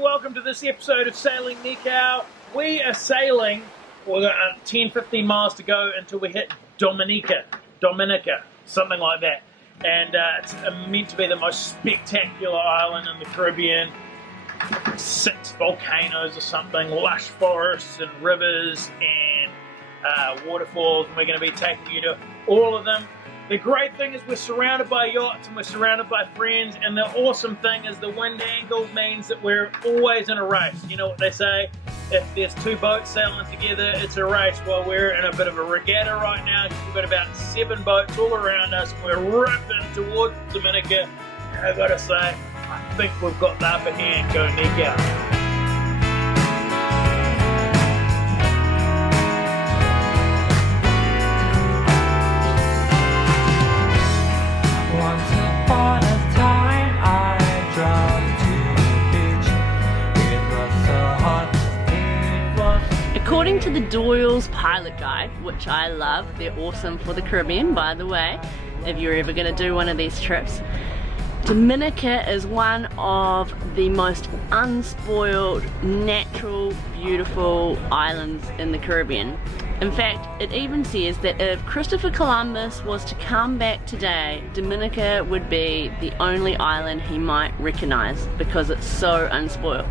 welcome to this episode of Sailing Nikau. We are sailing, we've got 10-15 miles to go until we hit Dominica, something like that. And it's meant to be the most spectacular island in the Caribbean. 6 volcanoes or something, lush forests and rivers and waterfalls, and we're going to be taking you to all of them. The great thing is we're surrounded by yachts and we're surrounded by friends, and the awesome thing is the wind angle means that we're always in a race. You know what they say, if there's 2 boats sailing together, it's a race. Well, we're in a bit of a regatta right now. We've got about 7 boats all around us. We're ripping towards Dominica, and I've got to say, I think we've got the upper hand. Go Nikau. According to the Doyle's Pilot Guide, which I love, they're awesome for the Caribbean, by the way, if you're ever going to do one of these trips, Dominica is one of the most unspoiled, natural, beautiful islands in the Caribbean. In fact, it even says that if Christopher Columbus was to come back today, Dominica would be the only island he might recognize because it's so unspoiled.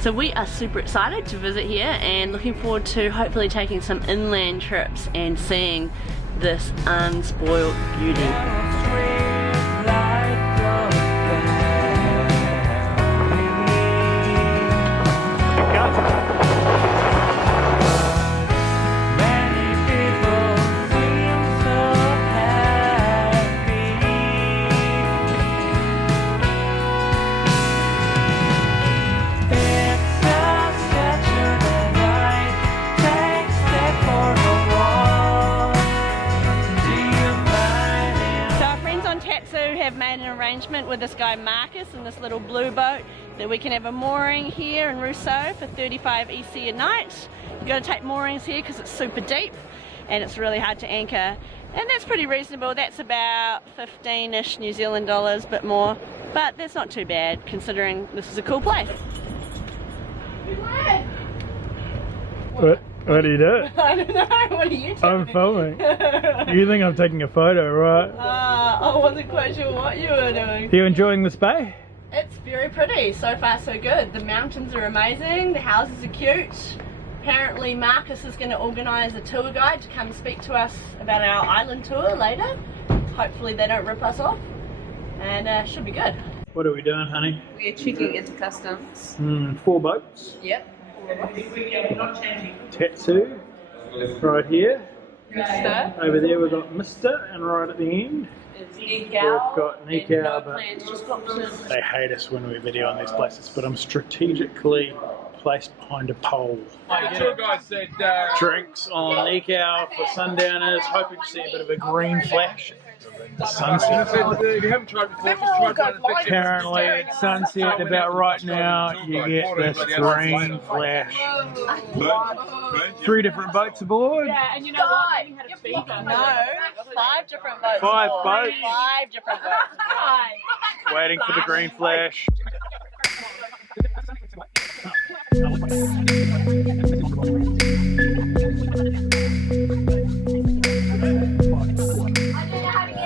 So we are super excited to visit here and looking forward to hopefully taking some inland trips and seeing this unspoiled beauty. Made an arrangement with this guy Marcus in this little blue boat that we can have a mooring here in Rousseau for 35 EC a night. You've got to take moorings here because it's super deep and it's really hard to anchor, and that's pretty reasonable. That's about 15-ish New Zealand dollars, bit more, but that's not too bad considering this is a cool place. What are you doing? I don't know, what are you doing? I'm filming. You think I'm taking a photo, right? I wasn't quite sure what you were doing. Are you enjoying this bay? It's very pretty, so far so good. The mountains are amazing, the houses are cute. Apparently Marcus is going to organise a tour guide to come speak to us about our island tour later. Hopefully they don't rip us off, and should be good. What are we doing, honey? We are checking into customs. 4 boats. Yep. Tatsu, right here. Mr. Over there we've got Mr. and right at the end It's we've Nikau. got No Nikau, but plans, just booked in. they hate us when we video on these places, but I'm strategically placed behind a pole. The tour guide said Drinks on Nikau for sundowners, hoping to see a bit of a green flash. The sunset. if you haven't tried before, just try one and Apparently at sunset about right now you get this green flash. 3 different boats aboard. Yeah, and you know what? You had a speaker. No, 5 different boats. 5 boats. 5 different boats. Waiting for the green flash.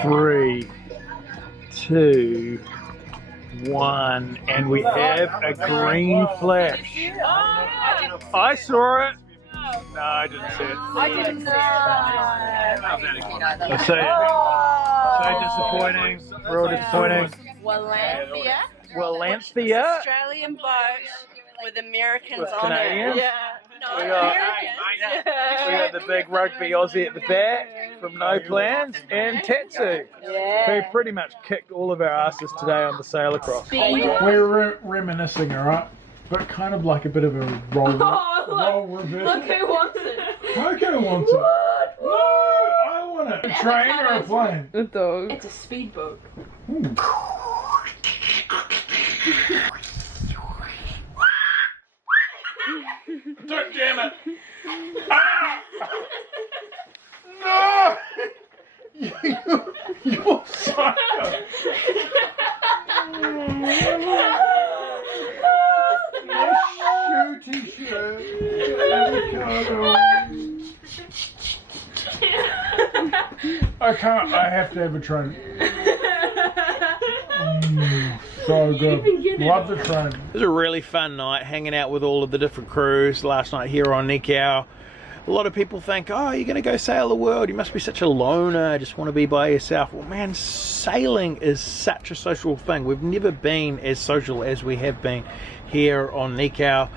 Three, 2, 1, and we have a green flash. I saw it. No, I didn't see it. I didn't see it. I see it. So disappointing. Real disappointing. Walanthia. Australian boat with Americans With on Canadians? it. Yeah. We got the big rugby Aussie at the back from No Plans, and Tatsu, who pretty much kicked all of our asses today on the sail across. We're reminiscing, alright? But kind of like a bit of a roll, roll reverse. Look who wants it. Coco wants it. No, I want it. A train or a plane? A dog. It's a speedboat. Don't jam it! Ah! No! You're psycho! I can't. I have to have a train. So good. Love the train. It was a really fun night hanging out with all of the different crews last night here on Nikau. A lot of people think, oh, you're going to go sail the world, you must be such a loner, just want to be by yourself. Well, man, sailing is such a social thing. We've never been as social as we have been here on Nikau,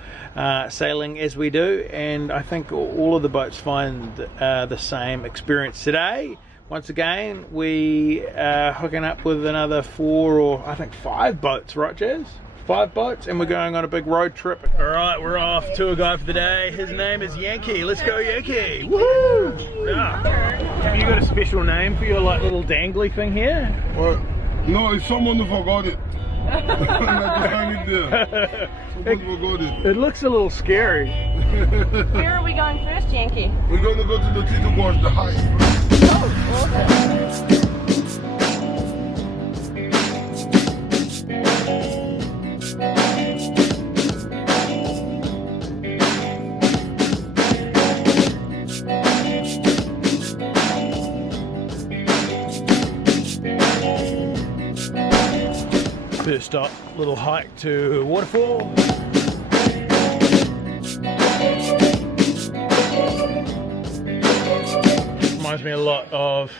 sailing as we do, and I think all of the boats find the same experience today. Once again, we are hooking up with another 4 or I think 5 boats, right, Jazz? 5 boats, and we're going on a big road trip. All right, we're off. Tour guide for the day. His name is Yankee. Let's go, Yankee! Woohoo! Yeah. Have you got a special name for your like little dangly thing here? Well, no, it's someone who forgot it. Like just hang it there. Someone forgot it. It looks a little scary. Where are we going first, Yankee? We're going to go to the Tito Gorge, the height. Oh, awesome. First stop, little hike to waterfall. Reminds me a lot of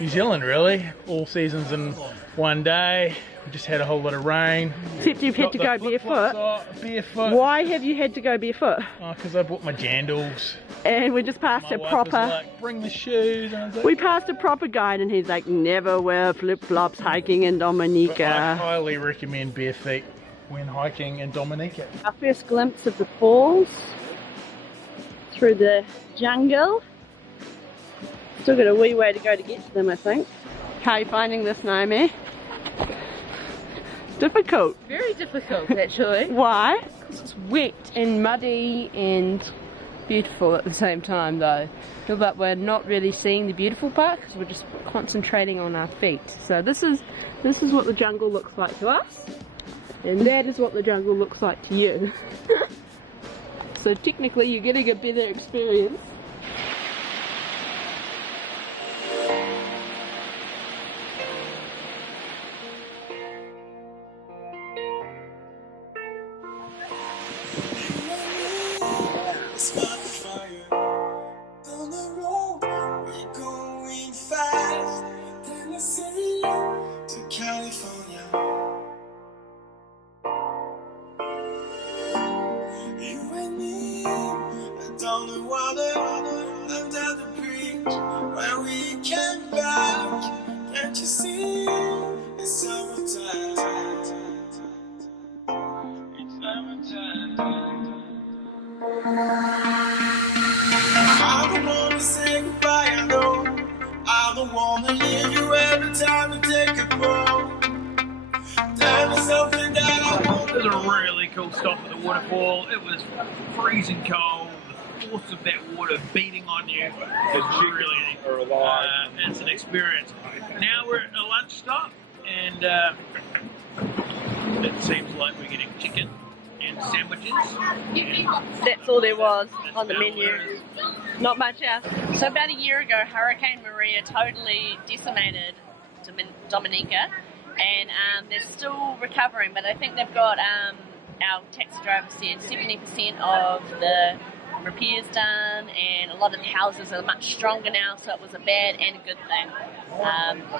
New Zealand, really. All seasons in one day. We just had a whole lot of rain. Except you've had to go barefoot. Barefoot. Why have you had to go barefoot? Oh, because I bought my jandals. And we just passed My a wife proper... was like, bring the shoes. And I was like, We passed a proper guide and he's like, never wear flip-flops hiking in I Dominica. highly recommend bare feet when hiking in Dominica. Our first glimpse of the falls through the jungle. Still got a wee way to go to get to them, I think. How are you finding this, Naomi? Difficult. Very difficult, actually. Why? It's wet and muddy and beautiful at the same time, though. But we're not really seeing the beautiful part because we're just concentrating on our feet. So this is what the jungle looks like to us, and that is what the jungle looks like to you. So technically, you're getting a better experience. It was a really cool stop at the waterfall. It was freezing cold. The force of that water beating on you is really, it's an experience. Now we're at a lunch stop, and it seems like we're getting chicken and sandwiches. That's all there was on the menu. Not much else. So about a year ago, Hurricane Maria totally decimated Dominica, and they're still recovering, but I think they've got, our taxi driver said 70% of the repairs done, and a lot of the houses are much stronger now, so it was a bad and a good thing.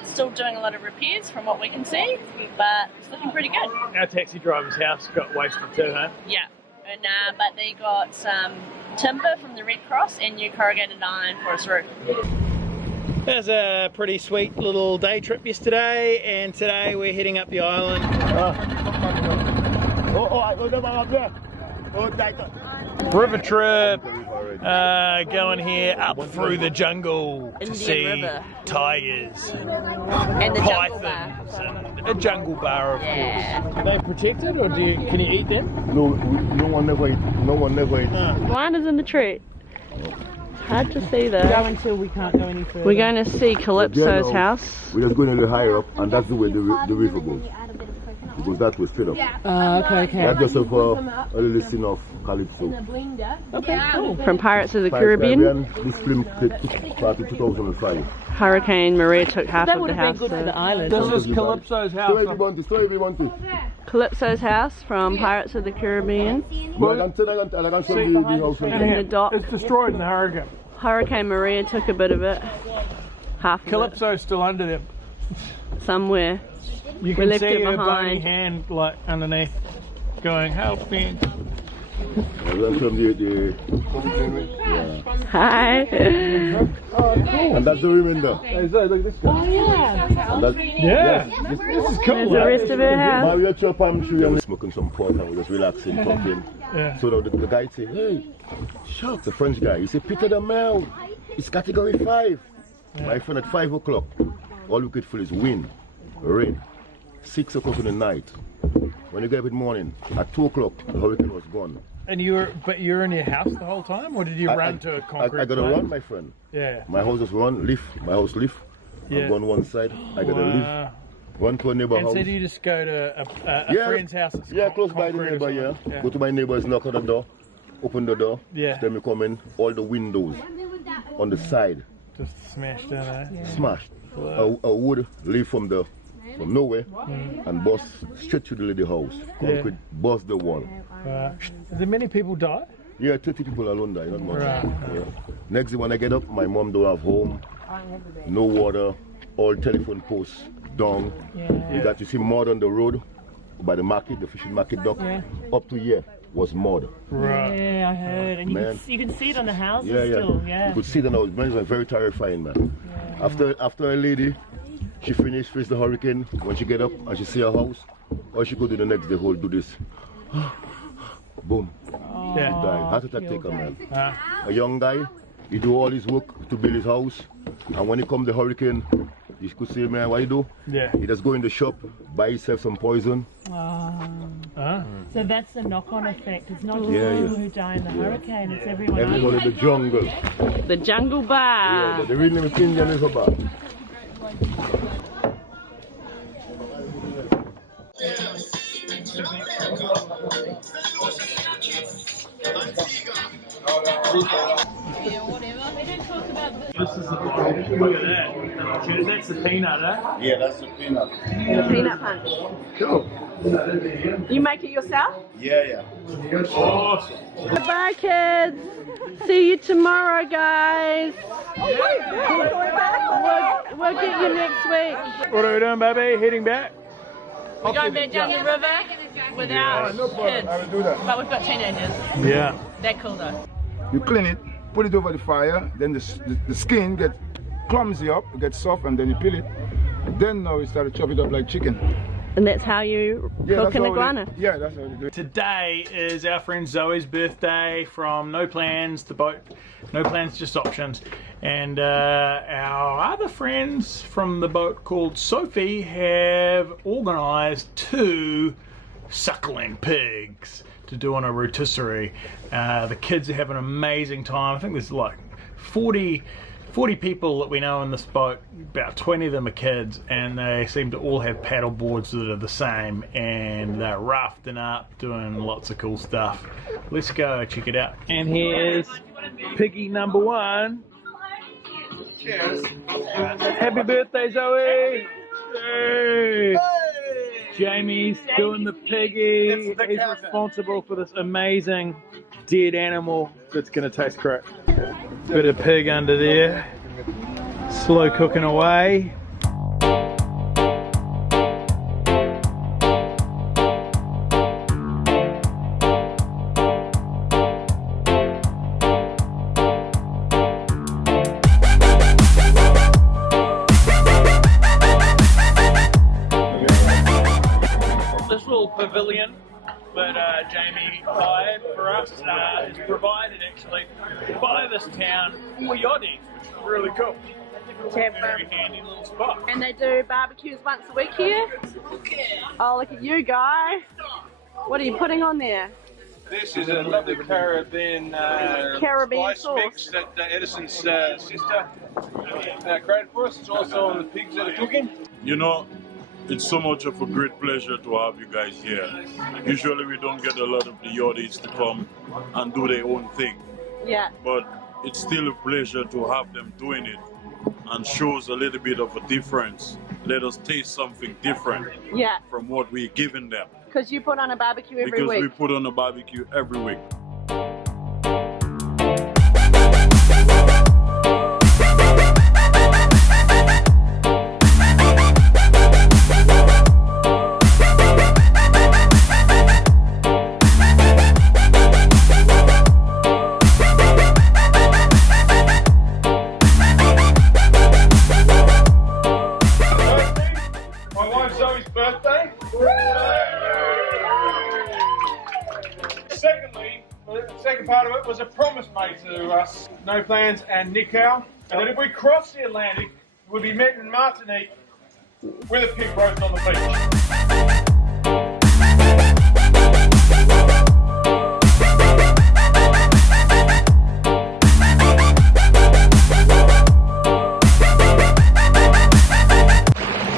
Still doing a lot of repairs from what we can see, but it's looking pretty good. Our taxi driver's house got wasted too, huh? Yeah, and but they got some timber from the Red Cross and new corrugated iron for his roof. That was a pretty sweet little day trip yesterday, and today we're heading up the island. River trip, going here up through the jungle to Indian see River. Tigers And the jungle bar. pythons and a jungle bar, of Yeah. course. Are they protected, or can you eat them? No, no one never eat. No one never eat. Blind is in the tree. Hard to see though. Go until we can't go any further. We're going to see Calypso's Yeah, no. house. We're just going a little higher up, and that's the way the river goes. It goes that way straight up. Okay. That's just for a listen of Calypso. Okay, cool. From Pirates of the Caribbean. This film started 2005. Hurricane Maria took half of the house. This is Calypso's house. Calypso's house from Pirates of the Caribbean. And the dock. It's destroyed in the hurricane. Hurricane Maria took a bit of it. Half of it. Calypso's still under them. Somewhere. You can see her bony hand like underneath going, help me. Hi. And that's the remainder. Look at this guy. Oh yeah. This is cool. There's the rest of her house. Mario chop and she was smoking some pot and we just relaxing, talking. Yeah. So the guy said, hey, shucks, the French guy. He said, Peter the Mel, it's category 5. Yeah. My friend, at 5 o'clock, all we could feel is wind, rain. 6 o'clock in the night. When you get up in the morning, at 2 o'clock, the hurricane was gone. And you were in your house the whole time, or did you run to a concrete? I got to place? run, my friend. Yeah. My house just run, lift. My house lift. Yeah. I go on one side. I got to lift. Run to a neighbor house. And so do you just go to a friend's house? That's close by the neighbor. Yeah. Go to my neighbor's, knock on the door, open the door. Yeah. Then we come in. All the windows on the side. Just smashed in there. Smashed. A wood leave from nowhere and bust straight to the lady house. Concrete bust the wall. Has there many people died? Yeah, 30 people alone died, not much. Right. Yeah. Next day when I get up, my mom don't have home, no water, all telephone posts down. You got to see mud on the road by the market, the fishing market dock. Up to here was mud. Right. Yeah, I heard. And you can see it on the houses still. Yeah. You could see it on the houses. It was very terrifying, man. After a lady, she faced the hurricane. When she get up and she see her house, all she could do the next day, do this. Boom. Yeah. Died. Heart attack take her, man. A young guy, he do all his work to build his house, and when he come the hurricane, he could say, man, what you do? Yeah. He just go in the shop, buy himself some poison. So that's the knock-on effect. It's not just people who die in the hurricane, it's everyone Everyone in the jungle. The jungle bar. Yeah, the real name is Indian is a bar. This is the bottle. Look at that. That's the peanut, eh? Yeah, that's the peanut. The peanut punch. Cool. You make it yourself? Yeah. Awesome. Goodbye, kids. See you tomorrow, guys. We'll get you next week. What are we doing, baby? Heading back? We're going back down the river without kids. I will do that. But we've got teenagers. Yeah. They're cool though. You clean it, put it over the fire, then the skin gets clumsy up, it gets soft, and then you peel it. Then now we start to chop it up like chicken. And that's how you cook an iguana. Yeah, that's how you do it. Today is our friend Zoe's birthday. From no plans to boat, no plans, just options. And our other friends from the boat called Sophie have organised 2 suckling pigs to do on a rotisserie. The kids are having an amazing time. I think there's like 40 people that we know in this boat. About 20 of them are kids, and they seem to all have paddle boards that are the same, and they're rafting up, doing lots of cool stuff. Let's go check it out. And here's piggy number 1. Cheers. Happy birthday, Zoe! Hey. Jamie's doing the piggy. He's responsible for this amazing dead animal that's gonna taste great. Bit of pig under there, slow cooking away. This little pavilion that Jamie hired for us is provided actually by this town for yachting, which is really cool. Very handy little spot. And they do barbecues once a week here. Oh, look at you guys. What are you putting on there? This is a lovely Caribbean spice sauce mix that Edison's sister created for us. It's also on the pigs that are cooking. You know, it's so much of a great pleasure to have you guys here. Usually we don't get a lot of the audience to come and do their own thing. Yeah. But it's still a pleasure to have them doing it and shows a little bit of a difference. Let us taste something different Yeah. from what we're giving them. Because you put on a barbecue every Because week. we put on a barbecue every week. My wife Zoe's birthday. Secondly, the second part of it was a promise made to us, No Plans and Nikau, and that if we cross the Atlantic, we'll be met in Martinique with a pig roast on the beach.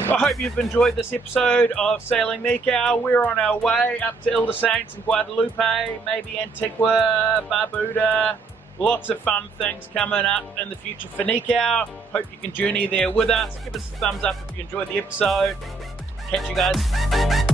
I hope you've enjoyed this episode of Sailing Nikau. We're on our way up to Ile de Saints and Guadalupe, maybe Antigua, Barbuda. Lots of fun things coming up in the future for Nikau. Hope you can journey there with us. Give us a thumbs up if you enjoyed the episode. Catch you guys.